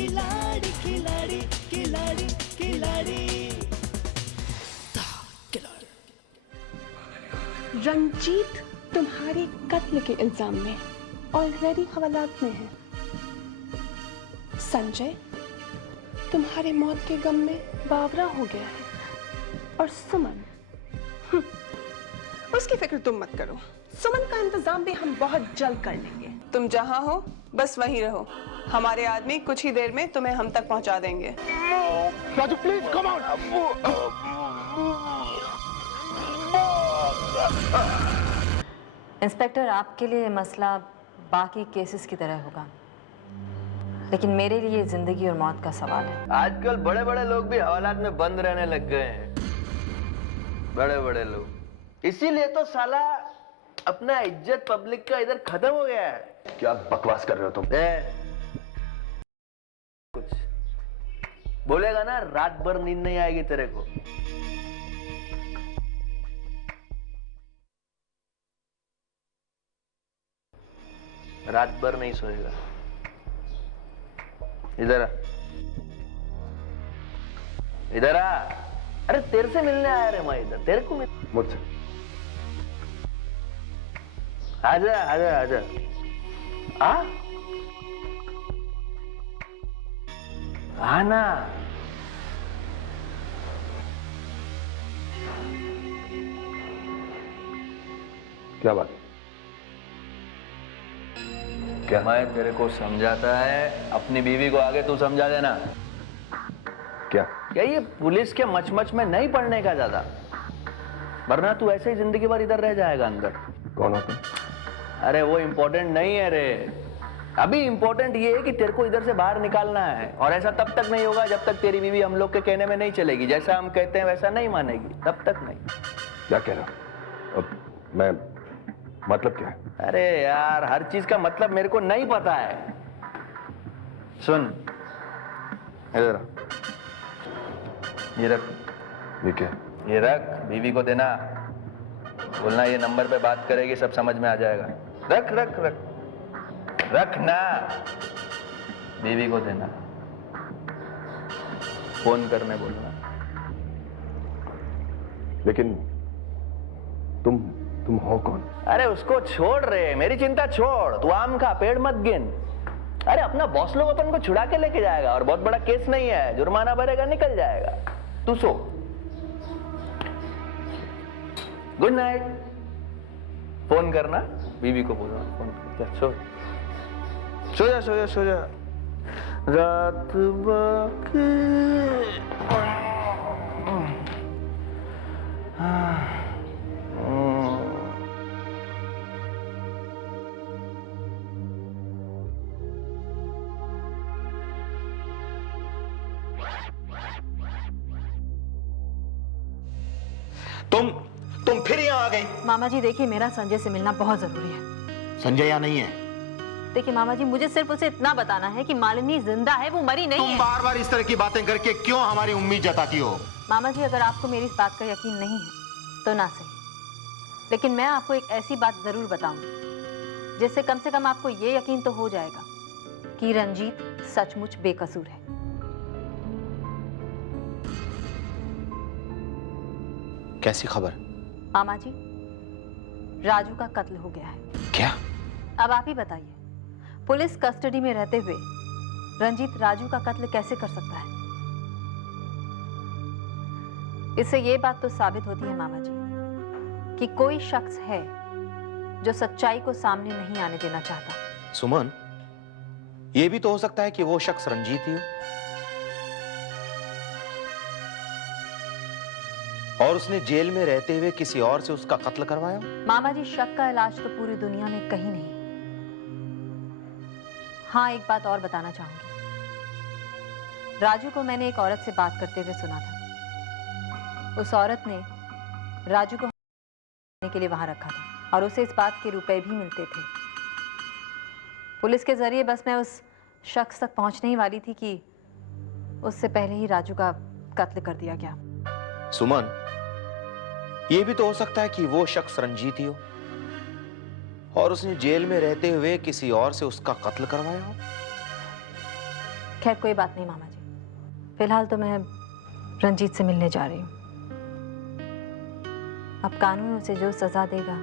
खिलाड़ी खिलाड़ी खिलाड़ी खिलाड़ी। रंजीत तुम्हारे कत्ल के इल्जाम में ऑलरेडी हवालात में है। संजय तुम्हारे मौत के गम में बावरा हो गया है। और सुमन, उसकी फिक्र तुम मत करो, सुमन का इंतजाम भी हम बहुत जल्द कर लेंगे। तुम जहां हो बस वहीं रहो, हमारे आदमी कुछ ही देर में तुम्हें हम तक पहुंचा देंगे। Raju please come on. Inspector, आपके लिए मसला बाकी केसेस की तरह होगा, लेकिन मेरे लिए जिंदगी और मौत का सवाल है। आजकल बड़े बड़े लोग भी हवालात में बंद रहने लग गए हैं, बड़े बड़े लोग। इसीलिए तो साला अपना इज्जत पब्लिक का इधर खत्म हो गया है। क्या बकवास कर रहे हो तुम? कुछ बोलेगा ना, रात भर नींद नहीं आएगी तेरे को। रात भर नहीं सोएगा। इधर आ, इधर आ। अरे तेरे से मिलने आया रे मैं इधर, तेरे को मुझसे आजा आजा आजा। आ आना। क्या बात? क्या? मैं तेरे को समझाता है, अपनी बीवी को आगे तू समझा देना। क्या? क्या ये पुलिस के मचमच में नहीं पड़ने का ज्यादा, वरना तू ऐसे ही जिंदगी भर इधर रह जाएगा अंदर। कौन हो तुम? अरे वो इम्पोर्टेंट नहीं है रे, अभी इम्पोर्टेंट ये है कि तेरे को इधर से बाहर निकालना है, और ऐसा तब तक नहीं होगा जब तक तेरी बीवी हम लोग के कहने में नहीं चलेगी। जैसा हम कहते हैं वैसा नहीं मानेगी, तब तक नहीं। क्या कह रहा हो? अब मैं, मतलब क्या है? अरे यार, हर चीज का मतलब मेरे को नहीं पता है। सुन इधर आ। ये रख। ये क्या? ये रख, बीवी को देना। बोलना ये नंबर पे बात करेगी, सब समझ में आ जाएगा। रख रख रख रखना, बीवी को देना। फोन करने बोलना। लेकिन तुम हो कौन? अरे उसको छोड़ रे, मेरी चिंता छोड़, तू आम खा, पेड़ मत गिन। अरे अपना बॉस लोग अपन को छुड़ा के लेके जाएगा, और बहुत बड़ा केस नहीं है, जुर्माना भरेगा, निकल जाएगा। तू सो। Good night. फोन करना, बीवी को बोलना फोन कर। सो सो जा सो जा सो जा। रात बाकी तुम फिर यहाँ आ गई? मामा जी देखिए, मेरा संजय से मिलना बहुत जरूरी है। संजय यहाँ नहीं है। देखिए मामा जी, मुझे सिर्फ उसे इतना बताना है कि मालिनी जिंदा है, वो मरी नहीं है। तुम बार बार इस तरह की बातें करके क्यों हमारी उम्मीद जताती हो? मामा जी, अगर आपको मेरी इस बात का यकीन नहीं है तो ना सही, लेकिन मैं आपको एक ऐसी बात जरूर बताऊंगी जिससे कम से कम आपको ये यकीन तो हो जाएगा कि रंजीत सचमुच बेकसूर है। कैसी खबर? मामा जी, राजू का कत्ल हो गया है। क्या? अब आप ही बताइए, पुलिस कस्टडी में रहते हुए रंजीत राजू का कत्ल कैसे कर सकता है? इससे ये बात तो साबित होती है मामा जी कि कोई शख्स है जो सच्चाई को सामने नहीं आने देना चाहता। सुमन, यह भी तो हो सकता है कि वो शख्स रंजीत ही हो, और उसने जेल में रहते हुए किसी और से उसका कत्ल करवाया। मामा जी, शक का इलाज तो पूरी दुनिया में कहीं नहीं। हाँ, एक बात और बताना चाहूंगी। राजू को मैंने एक औरत से बात करते हुए सुना था। उस औरत ने राजू को के लिए वहां रखा था, और उसे इस बात के रुपए भी मिलते थे। पुलिस के जरिए बस मैं उस शख्स तक पहुंचने ही वाली थी कि उससे पहले ही राजू का कत्ल कर दिया गया। सुमन, यह भी तो हो सकता है कि वो शख्स रंजीत ही हो, और उसने जेल में रहते हुए किसी और से उसका कत्ल करवाया हो। खैर कोई बात नहीं मामा जी, फिलहाल तो मैं रंजीत से मिलने जा रही हूँ। अब कानून उसे जो सजा देगा,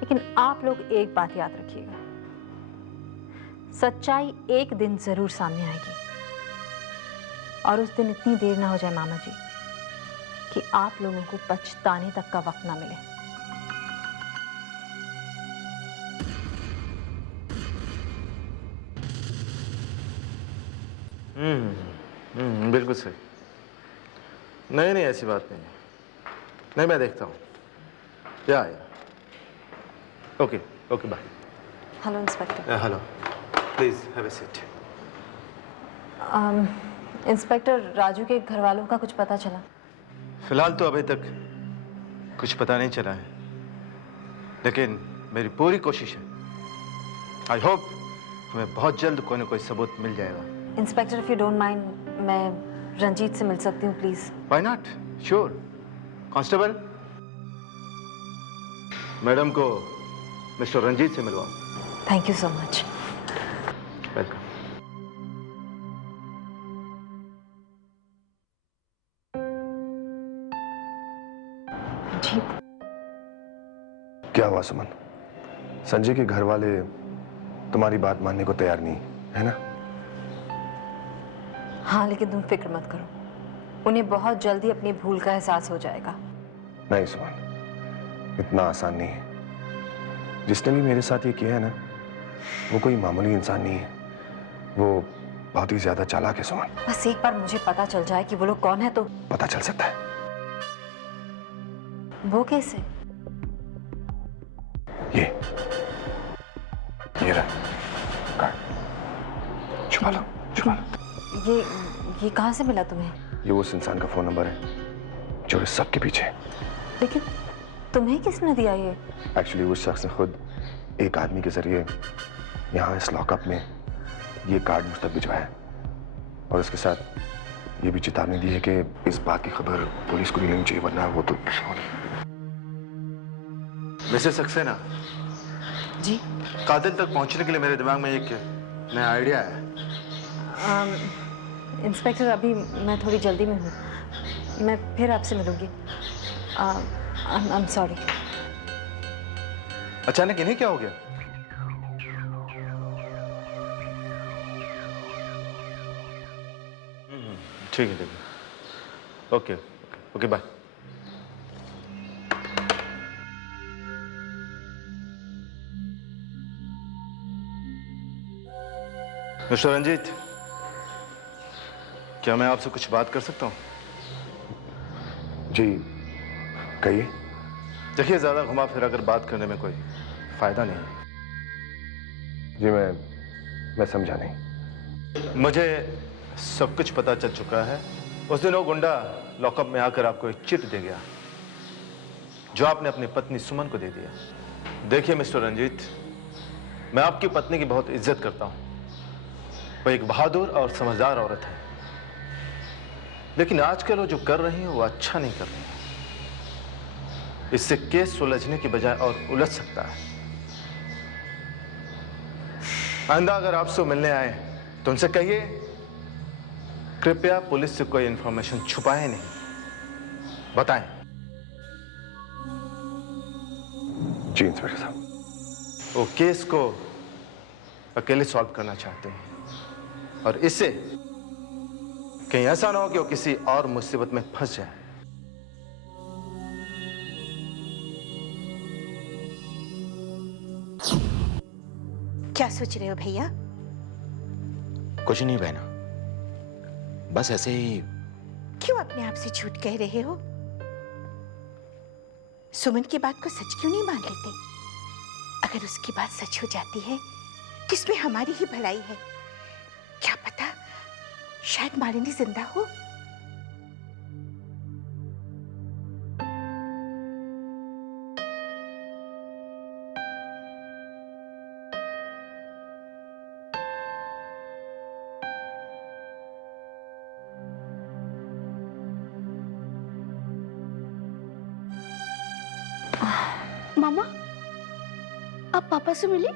लेकिन आप लोग एक बात याद रखिएगा, सच्चाई एक दिन जरूर सामने आएगी, और उस दिन इतनी देर ना हो जाए मामा जी कि आप लोगों को पछताने तक का वक्त ना मिले। बिल्कुल सही। नहीं नहीं, ऐसी बात नहीं है। नहीं, मैं देखता हूँ। या okay okay, bye. Hello inspector. Hello, please have a seat. Inspector, Raju के घर वालों का कुछ पता चला? फिलहाल तो अभी तक कुछ पता नहीं चला है, लेकिन मेरी पूरी कोशिश है। आई होप हमें बहुत जल्द कोई ना कोई सबूत मिल जाएगा। Inspector, if you don't mind, मैं रंजीत से मिल सकती हूँ please? Why not, sure. Constable, madam को मिस्टर रंजीत से मिलवाओ। Thank you so much. Welcome. जी, क्या हुआ सुमन? संजय के घर वाले तुम्हारी बात मानने को तैयार नहीं है ना? हाँ, लेकिन तुम फिक्र मत करो, उन्हें बहुत जल्दी अपनी भूल का एहसास हो जाएगा। नहीं सुमन, इतना आसान नहीं है। जिसने भी मेरे साथ ये किया है ना, वो कोई मामूली इंसान नहीं है, वो बहुत ही ज्यादा चालाक है सुमन। बस एक बार मुझे पता चल जाए कि वो लोग कौन है तो। पता चल सकता है। वो कैसे? ये रहा कार्ड। छुपा लो, छुपा लो। ये कहाँ से मिला तुम्हें? ये उस इंसान का फोन नंबर है जो इस सब के पीछे है। लेकिन तुम्हें किसने दिया ये? एक्चुअली उस शख्स ने खुद एक आदमी के जरिए यहाँ इस लॉकअप में ये कार्ड मुझ तक भिजवाया, और उसके साथ ये भी चेतावनी दी है कि इस बात की खबर पुलिस को नहीं लेनी चाहिए, वरना वो तो। मिसेस सक्सेना जी? कातिल तक पहुंचने के लिए मेरे दिमाग में एक नया आइडिया है। इंस्पेक्टर, अभी मैं थोड़ी जल्दी में हूँ, मैं फिर आपसे मिलूंगी। I am sorry. अचानक इन्हें क्या हो गया? ठीक है, okay okay, bye. Mister Ranjit, क्या मैं आपसे कुछ बात कर सकता हूँ? जी कहिए। देखिए, ज्यादा घुमा फिरा कर बात करने में कोई फायदा नहीं है। जी मैं समझा नहीं। मुझे सब कुछ पता चल चुका है। उस दिन वो गुंडा लॉकअप में आकर आपको एक चिट दे गया, जो आपने अपनी पत्नी सुमन को दे दिया। देखिए मिस्टर रंजीत, मैं आपकी पत्नी की बहुत इज्जत करता हूं। वो एक बहादुर और समझदार औरत है, लेकिन आजकल वो जो कर रही है वो अच्छा नहीं कर रही है। इससे केस सुलझने की बजाय और उलझ सकता है। आइंदा अगर आपसे मिलने आए तो उनसे कहिए, कृपया पुलिस से कोई इंफॉर्मेशन छुपाएं नहीं, बताएं। जी इंस्पेक्टर साहब। वो केस को अकेले सॉल्व करना चाहते हैं, और इससे कहीं ऐसा ना हो कि वो किसी और मुसीबत में फंस जाए। क्या सोच रहे हो भैया? कुछ नहीं बहना, बस ऐसे ही। क्यों अपने आप से झूठ कह रहे हो? सुमन की बात को सच क्यों नहीं मान लेते? अगर उसकी बात सच हो जाती है तो इसमें हमारी ही भलाई है। क्या पता शायद मालिनी जिंदा हो। मामा, आप पापा से मिली?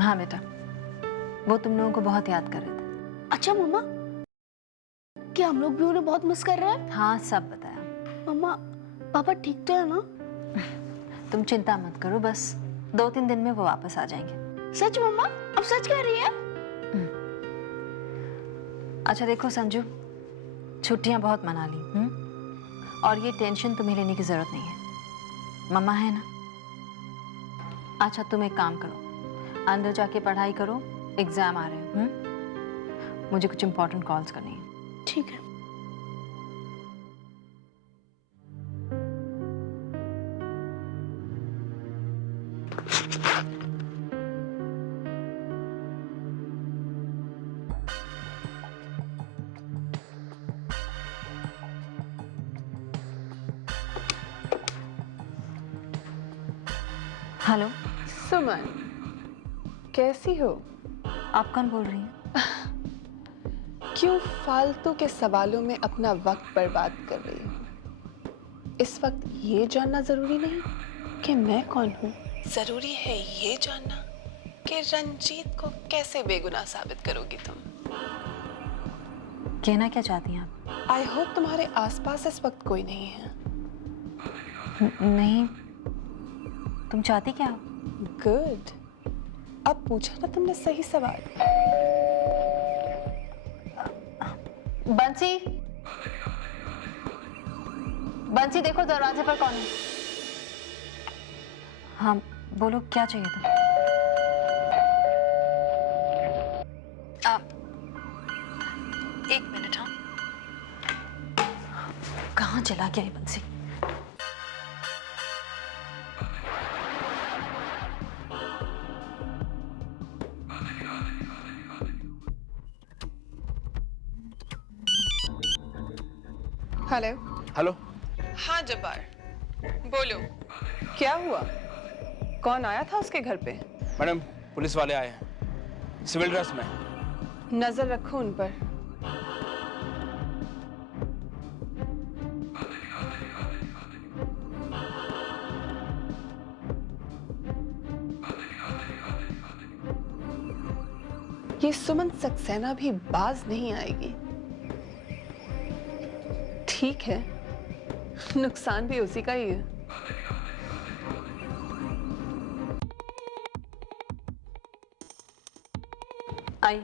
हाँ बेटा, वो तुम लोगों को बहुत याद कर रहे थे। अच्छा मम्मा, क्या हम लोग भी उन्हें बहुत मिस कर रहे हैं? हाँ, सब बताया। मम्मा, पापा ठीक तो है ना? तुम चिंता मत करो, बस 2-3 दिन में वो वापस आ जाएंगे। सच मम्मा? अब सच कह रही है? अच्छा देखो संजू, छुट्टियां बहुत मना ली, और ये टेंशन तुम्हें लेने की जरूरत नहीं है, मम्मा है ना। अच्छा तुम एक काम करो, अंदर जाके पढ़ाई करो, एग्जाम आ रहे हैं। मुझे कुछ इंपॉर्टेंट कॉल्स करनी है। ठीक है। हेलो, सुमन, कैसी हो? आप कौन बोल रही हैं? क्यों फालतू के सवालों में अपना वक्त बर्बाद कर रही हो? इस वक्त ये जानना जरूरी नहीं कि मैं कौन हूँ। जरूरी है ये जानना कि रंजीत को कैसे बेगुनाह साबित करोगी तुम। कहना क्या चाहती हैं आप? आई होप तुम्हारे आसपास इस वक्त कोई नहीं है। नहीं, तुम चाहती क्या? गुड, अब पूछा ना तुमने सही सवाल। बंसी, बंसी देखो दरवाजे पर कौन है। हाँ बोलो, क्या चाहिए था? एक मिनट। हाँ, कहाँ चला गया ये बंसी? हेलो। हेलो। हाँ जब्बार, बोलो, क्या हुआ? कौन आया था उसके घर पे? मैडम, पुलिस वाले आए हैं, सिविल ड्रेस में। नजर रखो उन पर। ये सुमन सक्सेना भी बाज नहीं आएगी। ठीक है, नुकसान भी उसी का ही है। आई,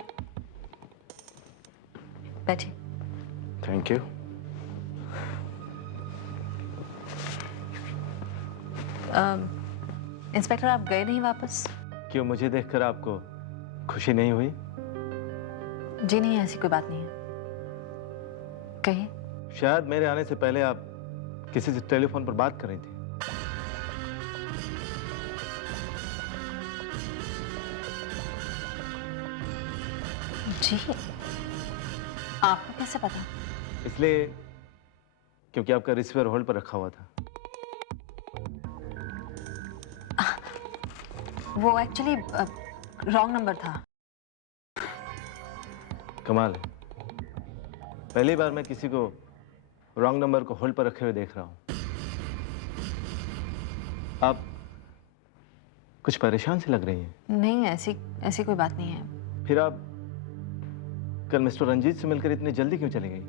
बैठी। Thank you. इंस्पेक्टर, आप गए नहीं वापस? क्यों, मुझे देखकर आपको खुशी नहीं हुई? जी नहीं, ऐसी कोई बात नहीं है, कहिए। शायद मेरे आने से पहले आप किसी से टेलीफोन पर बात कर रही थी। जी, आपको कैसे पता? इसलिए क्योंकि आपका रिसीवर होल्ड पर रखा हुआ था। वो एक्चुअली रॉन्ग नंबर था। कमाल है, पहली बार मैं किसी को रॉन्ग नंबर को होल्ड पर रखे हुए देख रहा हूं। आप कुछ परेशान सी लग रही हैं। नहीं, ऐसी कोई बात नहीं है। फिर आप कल मिस्टर रंजीत से मिलकर इतनी जल्दी क्यों चली गई?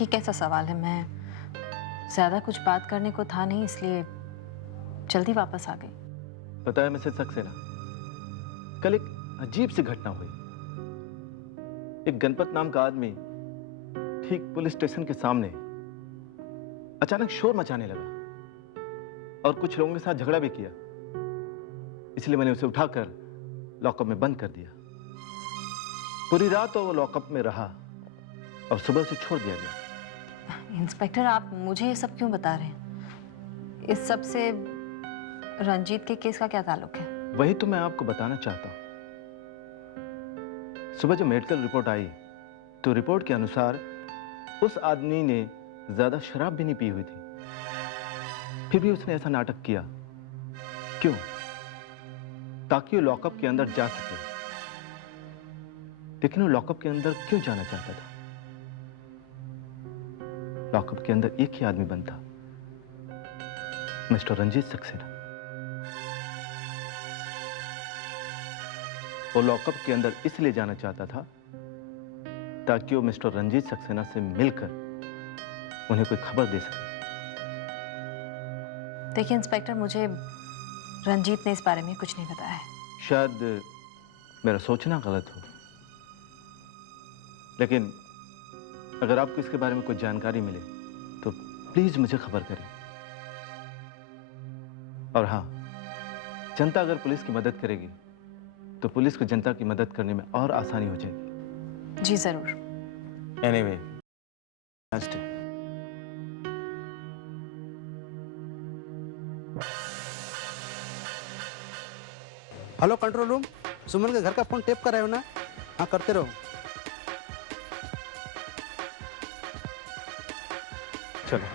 ये कैसा सवाल है? मैं ज्यादा कुछ बात करने को था नहीं, इसलिए जल्दी वापस आ गई। पता है मिसेस सक्सेना, कल एक अजीब सी घटना हुई। एक गणपत नाम का आदमी ठीक पुलिस स्टेशन के सामने अचानक शोर मचाने लगा और कुछ लोगों के साथ झगड़ा भी किया। इसलिए मैंने उसे उठाकर लॉकअप में बंद कर दिया। पूरी रात वो लॉकअप में रहा और सुबह उसे छोड़ दिया गया। इंस्पेक्टर, आप मुझे ये सब क्यों बता रहे हैं? इस सब से रंजीत के केस का क्या ताल्लुक है? वही तो मैं आपको बताना चाहता हूं। सुबह जो मेडिकल रिपोर्ट आई तो रिपोर्ट के अनुसार उस आदमी ने ज्यादा शराब भी नहीं पी हुई थी, फिर भी उसने ऐसा नाटक किया। क्यों? ताकि वो लॉकअप के अंदर जा सके। लेकिन वो लॉकअप के अंदर क्यों जाना चाहता था? लॉकअप के अंदर एक ही आदमी बंद था, मिस्टर रंजीत सक्सेना। वो लॉकअप के अंदर इसलिए जाना चाहता था ताकि वो मिस्टर रंजीत सक्सेना से मिलकर उन्हें कोई खबर दे सके। देखिए इंस्पेक्टर, मुझे रंजीत ने इस बारे में कुछ नहीं बताया है। शायद मेरा सोचना गलत हो, लेकिन अगर आपको इसके बारे में कोई जानकारी मिले तो प्लीज मुझे खबर करें। और हाँ, जनता अगर पुलिस की मदद करेगी तो पुलिस को जनता की मदद करने में और आसानी हो जाएगी। जी जरूर। एनीवे, हेलो कंट्रोल रूम, सुमन के घर का फोन टेप कर रहे हो ना? हाँ, करते रहो। चलो।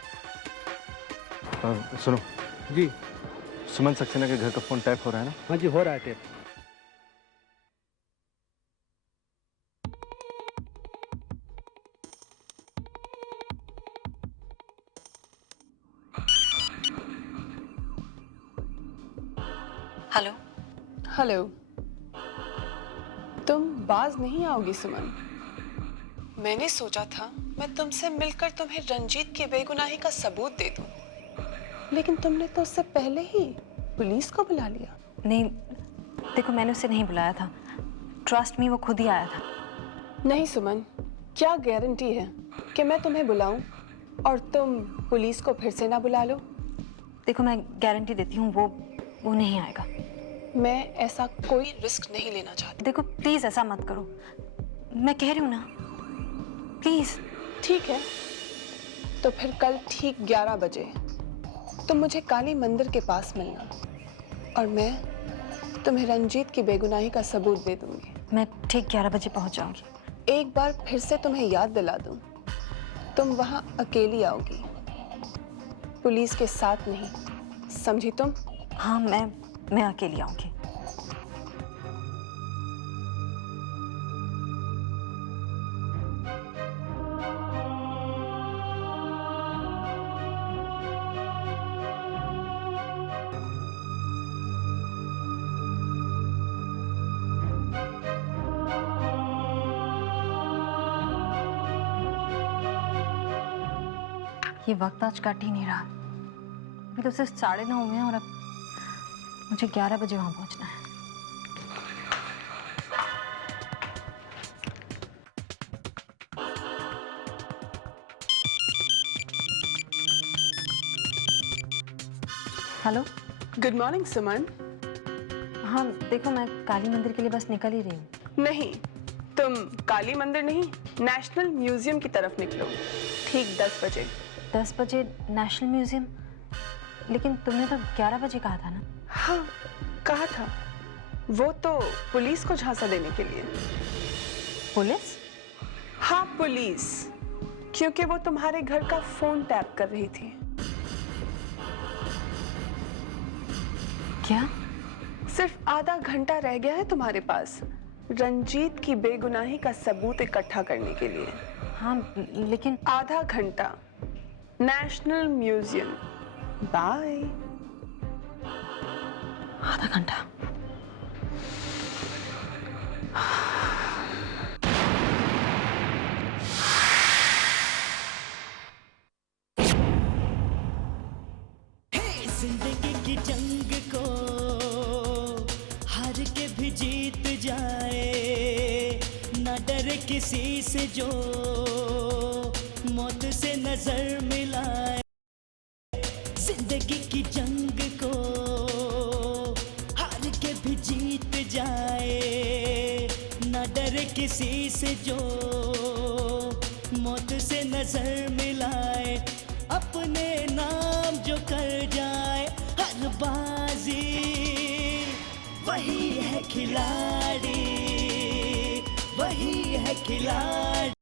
सुनो जी। सुमन सक्सेना के घर का फोन टैप हो रहा है ना? हाँ जी, हो रहा है टेप। हेलो। हेलो। तुम बाज नहीं आओगी सुमन। मैंने सोचा था मैं तुमसे मिलकर तुम्हें रंजीत की बेगुनाही का सबूत दे दूं, लेकिन तुमने तो उससे पहले ही पुलिस को बुला लिया। नहीं, देखो मैंने उसे नहीं बुलाया था। ट्रस्ट मी, वो खुद ही आया था। नहीं सुमन, क्या गारंटी है कि मैं तुम्हें बुलाऊं और तुम पुलिस को फिर से ना बुला लो? देखो मैं गारंटी देती हूँ, वो नहीं आएगा। मैं ऐसा कोई रिस्क नहीं लेना चाहती। देखो प्लीज ऐसा मत करो, मैं कह रही हूँ ना, प्लीज। ठीक है, तो फिर कल ठीक 11 बजे तुम मुझे काली मंदिर के पास मिलना और मैं तुम्हें रंजीत की बेगुनाही का सबूत दे दूंगी। मैं ठीक 11 बजे पहुंच जाऊंगी। एक बार फिर से तुम्हें याद दिला दूं, तुम वहां अकेली आओगी, पुलिस के साथ नहीं, समझी तुम? हाँ, मैं अकेली आऊंगी। ये वक्त आज कट ही नहीं रहा। अभी तो सिर्फ 9:30 हुए हैं और अब मुझे 11 बजे वहां पहुंचना है। हेलो। गुड मॉर्निंग सुमन। हाँ देखो, मैं काली मंदिर के लिए बस निकल ही रही हूँ। नहीं, तुम काली मंदिर नहीं, नेशनल म्यूजियम की तरफ निकलो, ठीक 10 बजे। 10 बजे नेशनल म्यूजियम? लेकिन तुमने तो 11 बजे कहा था ना। हाँ, कहा था। वो तो पुलिस को झांसा देने के लिए। पुलिस? हाँ, पुलिस, क्योंकि वो तुम्हारे घर का फोन टैप कर रही थी। क्या? सिर्फ आधा घंटा रह गया है तुम्हारे पास रंजीत की बेगुनाही का सबूत इकट्ठा करने के लिए। हाँ, लेकिन आधा घंटा, नेशनल म्यूजियम। बाय। आधा घंटा? जिंदगी की जंग को हार के भी जीत जाए, ना डरे किसी से जो मौत से नजर मिलाए। जिंदगी की जंग को हार के भी जीत जाए, ना डरे किसी से जो मौत से नजर मिलाए। अपने नाम जो कर जाए हर बाजी, वही है खिलाड़ी, वही है खिलाड़ी।